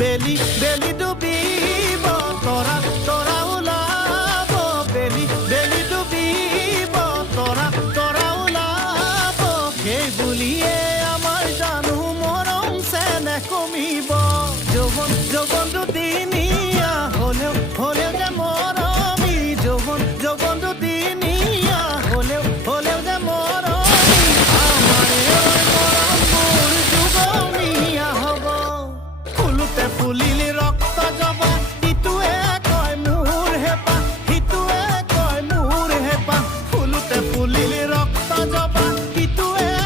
বেলি বেলি ডুবিব তৰা তৰা ওলাব বেলি বেলি ডুবিব তৰা তৰা ওলাব সেই বুলিয়ে আমাৰ জানো মৰম চেনেহ কমিব যৌৱন যৌৱন দুদিনীয়া হ'লেও